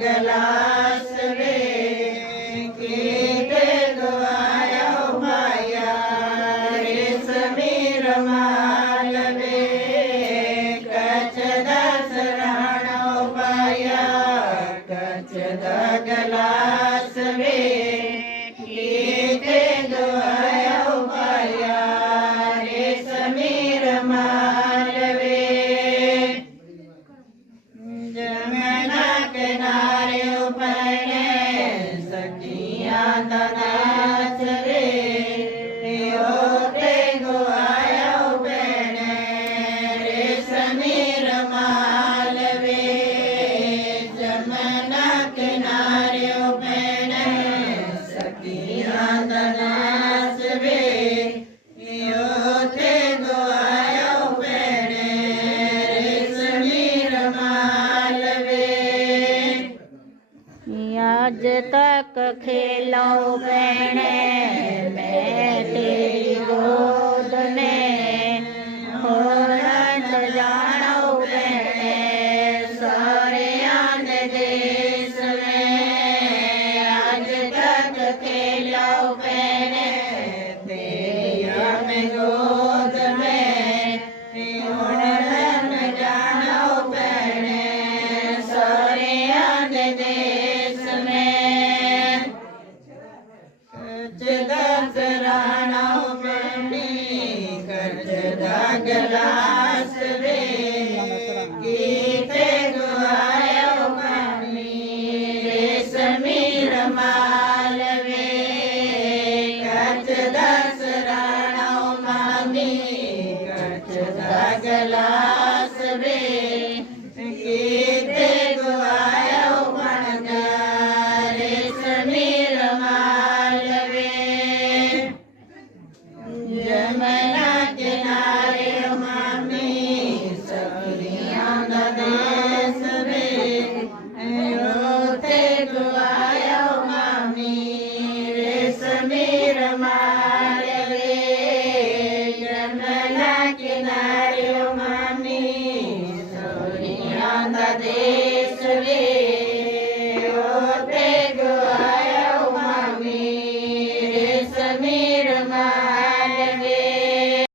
glass રે કીધે ગવાયો માયા રે સમીર માલ રે કચ્છ દસ રાણો પાયા કચ્છ ગલાસ રે કીધે ગવાયો માયા રે સમીર માલ રે જમના કિનારે ઉપને સખિયા તનાસ રે ઓતે ગવાયો બેને રે સમીર માલ રે જમના કિનારે ઉપને સખિયા તનાસ રે ઓતે ગવાયો બેને રે સમીર માલ आज तक खेलो बहने मैं तेरी गोद में हो रंग जानो बहने सारे आन देश में आज तक खेलो बहने तेरी हम गोद में हो रंग जानो बहने सारे आन देश दस राणो बनी कच्छ गलास रे गीते गवायो मामी रे समीर माल रे कच्छ दस राणो मामी कच्छ गलास रे गीते गवायो मणगा रे समीर माल जमना किनारे मामी सखियां देश रे ओते गवायो मामी रे समीर माल रे जमना किनारे मामी सखियां देश